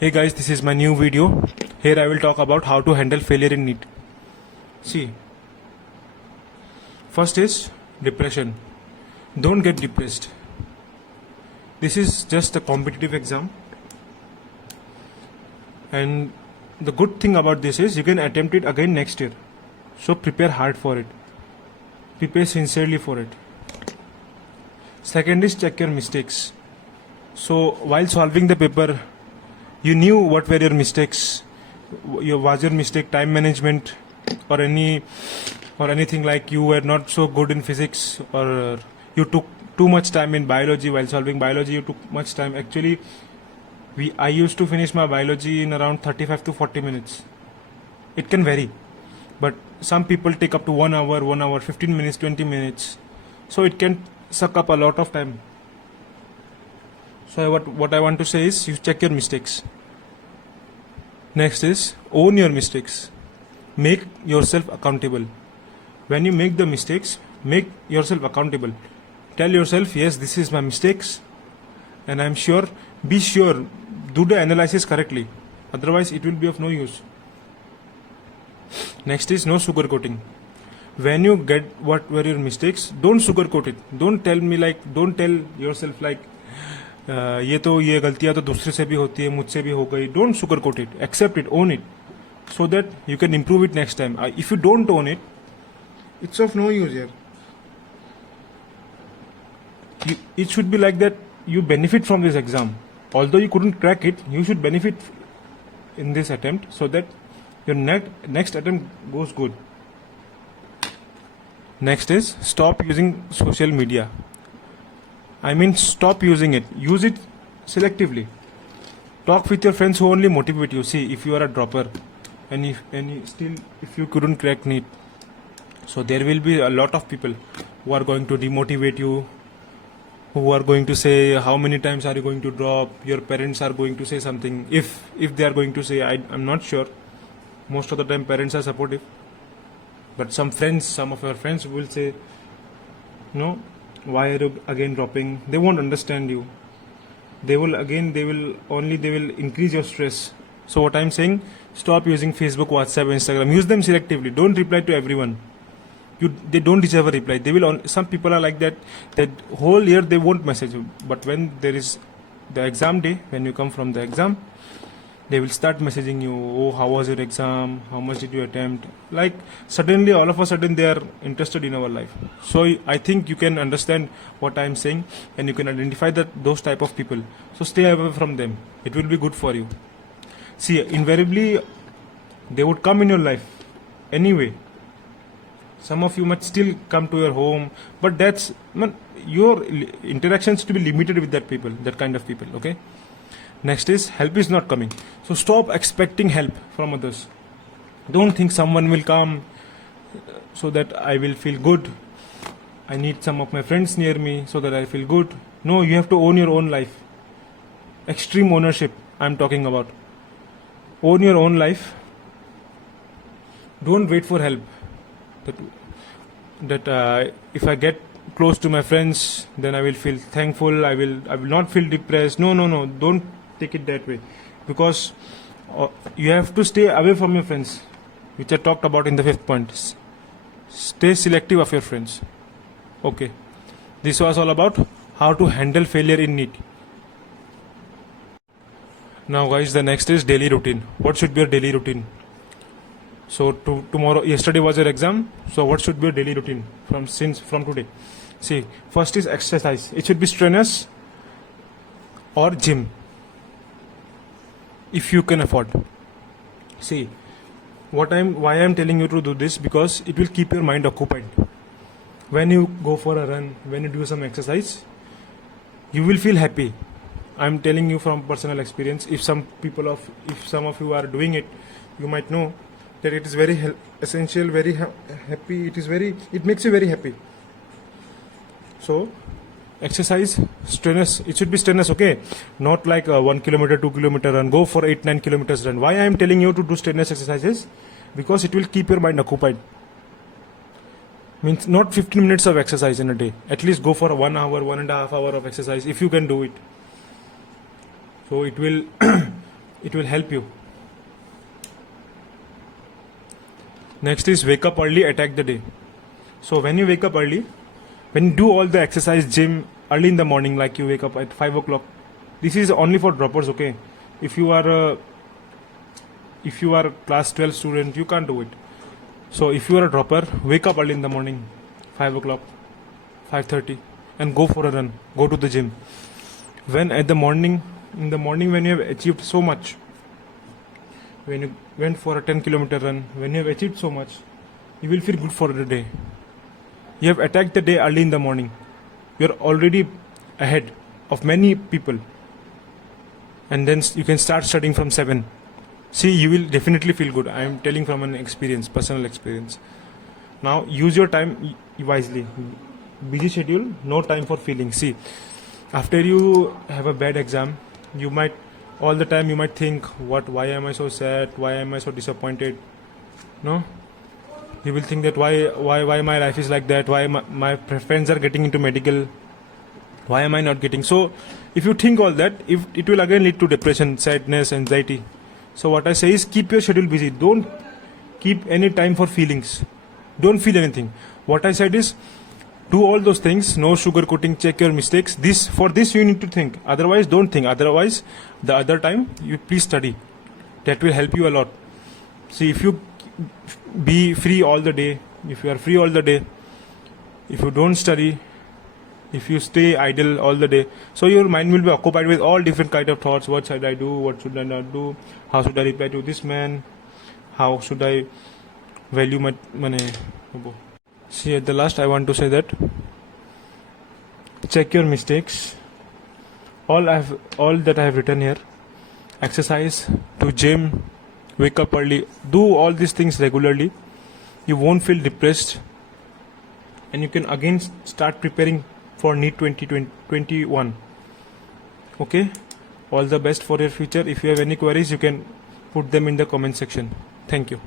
Hey guys, this is my new video. Here I will talk about how to handle failure in NEET. See, first is depression. Don't get depressed. This is just a competitive exam, and the good thing about this is you can attempt it again next year. So prepare hard for it. Prepare sincerely for it. Second is check your mistakes. So while solving the paper, you knew what were your mistakes. Was your mistake time management, or anything like you were not so good in physics, or you took too much time in biology while solving biology? You took much time. Actually, I used to finish my biology in around 35 to 40 minutes. It can vary, but some people take up to 1 hour, 15 minutes, 20 minutes. So it can suck up a lot of time. So what I want to say is you check your mistakes. Next is own your mistakes. Make yourself accountable. When you make the mistakes, make yourself accountable. Tell yourself, yes, this is my mistakes, and I'm sure, be sure, do the analysis correctly. Otherwise, it will be of no use. Next is no sugarcoating. When you get what were your mistakes, don't sugarcoat it. Don't tell yourself like, ये गलतियां तो दूसरे से भी होती है, मुझसे भी हो गई. Don't sugarcoat it. Accept it. Own it. So that you can improve it next time. If you don't own it, it's of no use here. It should be like that you benefit from this exam. Although you couldn't crack it, you should benefit in this attempt so that your next attempt goes good. Next is stop using social media. I mean, stop using it. Use it selectively. Talk with your friends who only motivate you. See, if you are a dropper and if you couldn't crack NEET, so there will be a lot of people who are going to demotivate you, who are going to say, how many times are you going to drop? Your parents are going to say something. If they are going to say, I'm not sure. Most of the time parents are supportive. But some of your friends will say, no, why are you again dropping? They won't understand you. They will increase your stress. So what I'm saying, stop using Facebook, WhatsApp, Instagram. Use them selectively. Don't reply to everyone. They don't deserve a reply. Some people are like that whole year they won't message you. But when there is the exam day, when you come from the exam, they will start messaging you. Oh, how was your exam? How much did you attempt? Like suddenly, all of a sudden, they are interested in our life. So I think you can understand what I am saying, and you can identify those type of people. So stay away from them. It will be good for you. See, invariably, they would come in your life anyway. Some of you might still come to your home, but your interactions to be limited with that kind of people. Okay. Next is help is not coming. So stop expecting help from others. Don't think someone will come so that I will feel good. I need some of my friends near me so that I feel good. No, you have to own your own life. Extreme ownership I'm talking about. Own your own life. Don't wait for help. That if I get close to my friends, then I will feel thankful. I will not feel depressed. No. Don't take it that way, because you have to stay away from your friends, which I talked about in the 5th point. Stay selective of your friends. Okay, this was all about how to handle failure in NEET. Now guys, the next is daily routine. What should be your daily routine? So yesterday was your exam, so what should be your daily routine from today? See, first is exercise. It should be strenuous or gym, if you can afford. See, why I'm telling you to do this, because it will keep your mind occupied. When you go for a run, when you do some exercise, you will feel happy. I'm telling you from personal experience. If some of you are doing it, you might know that it is very essential, very happy. It makes you very happy. So exercise, strenuous. It should be strenuous, okay? Not like a 1 kilometer, 2 kilometer run. Go for 8-9 kilometers run. Why I am telling you to do strenuous exercises? Because it will keep your mind occupied. Means not 15 minutes of exercise in a day. At least go for 1 hour, 1.5 hours of exercise if you can do it. So it will It will help you. Next is wake up early, attack the day. So when you wake up early, when you do all the exercise, gym early in the morning, like you wake up at 5 o'clock, this is only for droppers, okay? If you are class 12 student, you can't do it. So if you are a dropper, wake up early in the morning, 5 o'clock, 5:30, and go for a run. Go to the gym. When in the morning when you have achieved so much, when you went for a 10-kilometer run, when you have achieved so much, you will feel good for the day. You have attacked the day early in the morning. You are already ahead of many people. And then you can start studying from 7. See, you will definitely feel good. I am telling from an experience, personal experience. Now, use your time wisely. Busy schedule, no time for feelings. See, after you have a bad exam, you might all the time you might think, why am I so sad? Why am I so disappointed? No? You will think that why my life is like that? Why my friends are getting into medical? Why am I not getting? So, if you think all that, if it will again lead to depression, sadness, anxiety. So what I say is keep your schedule busy. Don't keep any time for feelings. Don't feel anything. What I said is do all those things. No sugarcoating. Check your mistakes. For this you need to think. Otherwise, don't think. Otherwise, the other time you please study. That will help you a lot. See, if you be free all the day, if you are free all the day, if you don't study, if you stay idle all the day, so your mind will be occupied with all different kind of thoughts. What should I do? What should I not do? How should I reply to this man? How should I value my money? See, at the last I want to say that check your mistakes. All that I have written here. Exercise, to gym, wake up early, do all these things regularly. You won't feel depressed, and you can again start preparing for NEET 2021. Okay, all the best for your future. If you have any queries, you can put them in the comment section. Thank you.